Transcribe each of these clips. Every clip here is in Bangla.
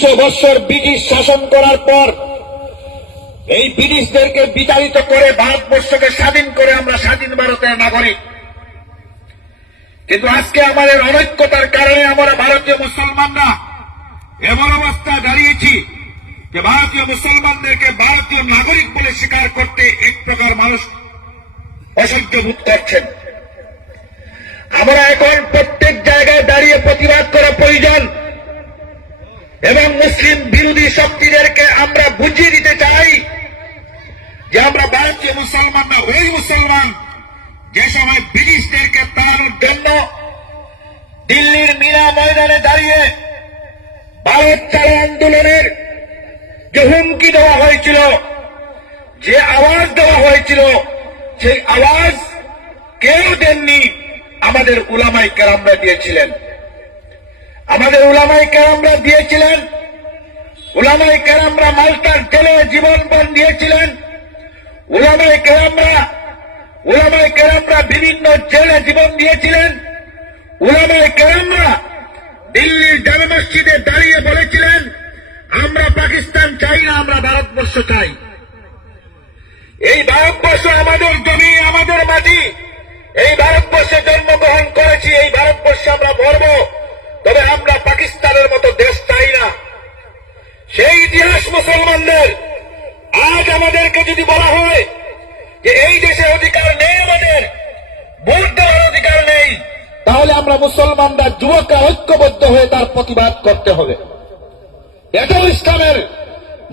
200 বছর ব্রিটিশ শাসন করার পর এই ব্রিটিশদেরকে বিতাড়িত করে ভারতবর্ষকে স্বাধীন করে আমরা স্বাধীন ভারতের নাগরিক। কিন্তু আজকে আমাদের অনৈক্যতার কারণে আমরা ভারতীয় মুসলমানরা এমন অবস্থায় দাঁড়িয়েছি যে ভারতীয় মুসলমানদেরকে ভারতীয় নাগরিক বলে স্বীকার করতে এক প্রকার মানুষ অসহ্য বোধ করছেন। আমরা এখন প্রত্যেক জায়গায় দাঁড়িয়ে প্রতিবাদ করা প্রয়োজন এবং মুসলিম বিরোধী শক্তিদেরকে আমরা বুঝিয়ে দিতে চাই যে আমরা ভারতীয় মুসলমানরা ওই মুসলমান যে সময় ব্রিটিশদেরকে তাড়ানোর জন্য দিল্লির মীরা ময়দানে দাঁড়িয়ে ভারত ছাড়ো আন্দোলনের যে হুমকি দেওয়া হয়েছিল, যে আওয়াজ দেওয়া হয়েছিল, সেই আওয়াজ কেউ দেননি, আমাদের উলামায়ে কেরামরা দিয়েছিলেন। আমাদের উলামায়ে কেরামরা দিয়েছিলেন। উলামায়ে কেরামরা মাল্টার জেলে জীবনপণ দিয়েছিলেন। উলামায়ে কেরামরা বিভিন্ন জেলে জীবন দিয়েছিলেন। উলামায়ে কেরামরা দিল্লির জামে মসজিদে দাঁড়িয়ে বলেছিলেন, আমরা পাকিস্তান চাই না, আমরা ভারতবর্ষ চাই। এই ভারতবর্ষ আমাদের জমি, আমাদের মাটি। এই ভারতবর্ষে জন্মগ্রহণ করেছি, এই ভারতবর্ষে আমরা মরব, তবে আমরা পাকিস্তানের মতো দেশ চাই না। সেই ইতিহাস মুসলমানদের। আজ আমাদেরকে যদি বলা হয় যে এই দেশে অধিকার নেই, আমাদের ভোট দেওয়ার অধিকার নেই, তাহলে আমরা মুসলমানরা যুবকরা ঐক্যবদ্ধ হয়ে তার প্রতিবাদ করতে হবে। এটাও ইসলামের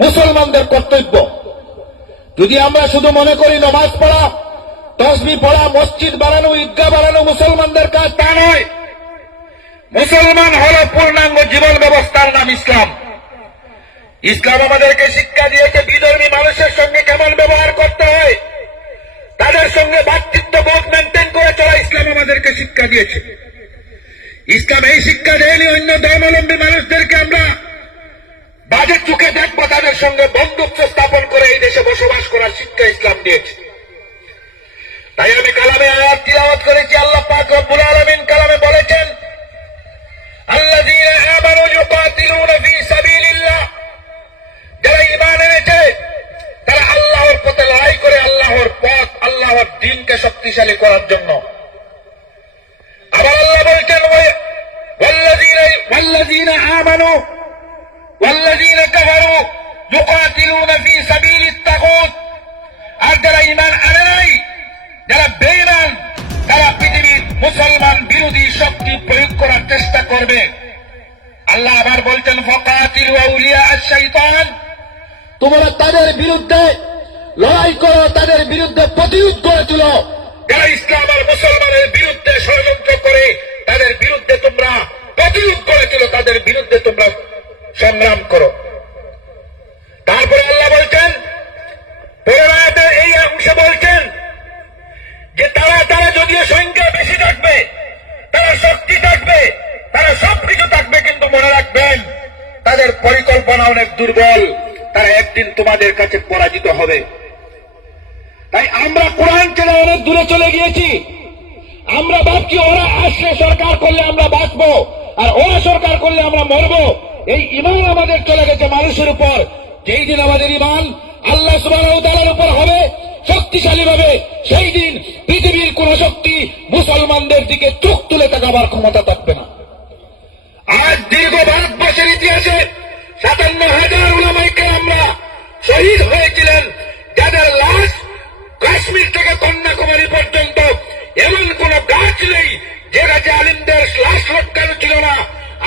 মুসলমানদের কর্তব্য। যদি আমরা শুধু মনে করি নামাজ পড়া, তাসবিহ পড়া, মসজিদ বানানো, ঈদগাহ বানানো মুসলমানদের কাজ, তা নয়। মুসলমান হল পূর্ণাঙ্গ জীবন ব্যবস্থার নাম ইসলাম। ইসলাম আমাদেরকে শিক্ষা দিয়েছে বিধর্মী মানুষের সঙ্গে কেমন ব্যবহার করতে হয়, তাদের সঙ্গে ভ্রাতৃত্ববোধ মেনটেন করে চলা ইসলাম আমাদেরকে শিক্ষা দিয়েছে। ইসলাম এই শিক্ষা দেয়নি অন্য ধর্মাবলম্বী মানুষদেরকে আমরা বাজে চোখে দেখবো, তাদের সঙ্গে বন্ধুত্ব স্থাপন করে এই দেশে বসবাস করার শিক্ষা ইসলাম দিয়েছে। তাই আমি কালামে আয়াত তিলাওয়াত করেছি। আল্লাহ পাক রব্বুল আলামিন কালামে বলেছেন, আল্লাযীনা আমানু ইউকাতিলুনা ফী সাবিলিল্লাহ, যারা ঈমান এনেছে তারা আল্লাহর পথে লড়াই করে আল্লাহর পথ, আল্লাহর দ্বীনকে শক্তিশালী করার জন্য। আবার আল্লাহ বলছেন, ওয়াল্লাযীনা আমানু ওয়াল্লাযীনা কাফারু ইউকাতিলুনা ফী সাবিলিত তাগুত, আর যারা ঈমান আনে নাই, যারা বেঈমান, তারা পৃথিবীর মুসলমান বিরোধী শক্তি প্রয়োগ করার চেষ্টা করবে। আল্লাহ আবার বলছেন, ফাকাতিলু আউলিয়া আশ-শাইতান, তোমরা তাদের বিরুদ্ধে লড়াই করো, তাদের বিরুদ্ধে প্রতিরোধ করে তুলো। যারা ইসলাম আর মুসলমানের বিরুদ্ধে ষড়যন্ত্র করে, তাদের বিরুদ্ধে তোমরা প্রতিরোধ করে তুলো, তাদের বিরুদ্ধে তোমরা সংগ্রাম করো। তারপরে আল্লাহ বলছেন, পরের আয়াতে এই অংশে বলছেন যে তারা যদিও সংখ্যা বেশি থাকবে, তারা শক্তি থাকবে, তারা সবকিছু থাকবে, কিন্তু মনে রাখবেন তাদের পরিকল্পনা অনেক দুর্বল, তারা একদিন তোমাদের কাছে পরাজিত হবে। তাই আমরা কোরআন ছেড়ে অনেক দূরে চলে গিয়েছি। আমরা ভাবছি ওরা আসলে সরকার করলে আমরা বাঁচবো, আর ওরা সরকার করলে আমরা মরবো। এই ঈমান আমাদের চলে গেছে মানুষের উপর। যেই দিন আমাদের ঈমান আল্লাহ সুবহানাহু ওয়া তাআলার উপর হবে শক্তিশালী ভাবে, সেই দিন পৃথিবীর কোন শক্তি মুসলমানদের দিকে চোখ তুলে তাকাবার ক্ষমতা থাকবে না। আজ দীর্ঘ ভারতবর্ষের ইতিহাসে 57,000 উলামায়ে কেরামরা শহীদ হয়েছিলেন, যাদের লাশ কাশ্মীর থেকে কন্যাকুমারী পর্যন্ত এমন কোন গাছ নেই যে গাছে আলিমদের লাশ লটকানো ছিল না।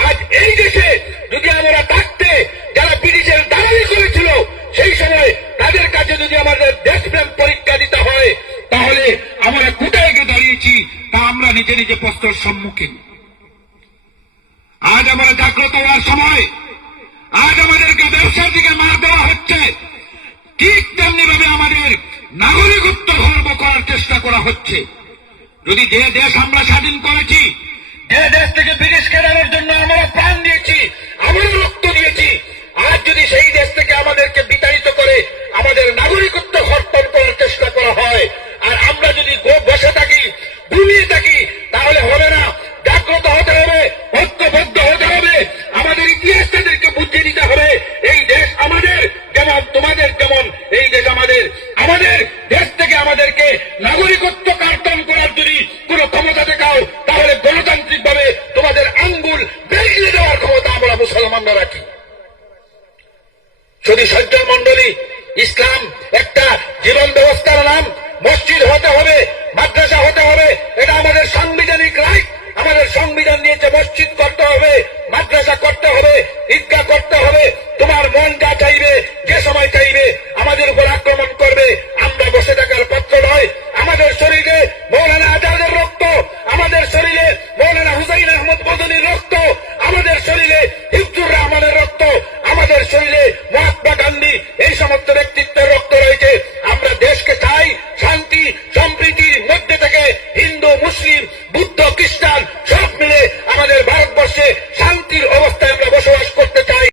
আজ এই দেশে যদি আমরা থাকতে, যারা ব্রিটিশের দালালি করেছিল সেই সময়, তাদের কাছে যদি আমাদের দেশপ্রেম পরীক্ষা দিতে হয়, তাহলে আমরা কোথায় গিয়ে দাঁড়িয়েছি তা আমরা নিজে নিজে প্রশ্নের সম্মুখীন। আজ আমরা জাগ্রত হওয়ার সময়। আজ আমাদেরকে ব্যবসার দিকে মার দেওয়া হচ্ছে, ঠিক তেমনি ভাবে আমাদের নাগরিকত্ব খর্ব করার চেষ্টা করা হচ্ছে। যদি যে দেশ আমরা স্বাধীন করেছি, যে দেশ থেকে ব্রিটিশ কেনানোর জন্য আমরা প্রাণ দিয়েছি, আমরা রক্ত দিয়েছি, আজ যদি সেই দেশ থেকে আমাদেরকে বিতাড়িত করে আমাদের নাগরিকত্ব হরণ করার চেষ্টা করা হয়, আর আমরা যদি বসে থাকি, ঘুমিয়ে থাকি, তাহলে হবে না। জাগ্রত হতে হবে, ঐক্যবদ্ধ হতে হবে, আমাদের ইতিহাস তাদেরকে বুঝিয়ে দিতে হবে। রাখি। শুধু সজ্জন মন্ডলী, ইসলাম একটা জীবন ব্যবস্থার নাম। মসজিদ হতে হবে, মাদ্রাসা হতে হবে, এটা আমাদের সাংবিধানিক রাইট। আমাদের সংবিধান দিয়েছে মসজিদ করতে হবে, মাদ্রাসা করতে হবে,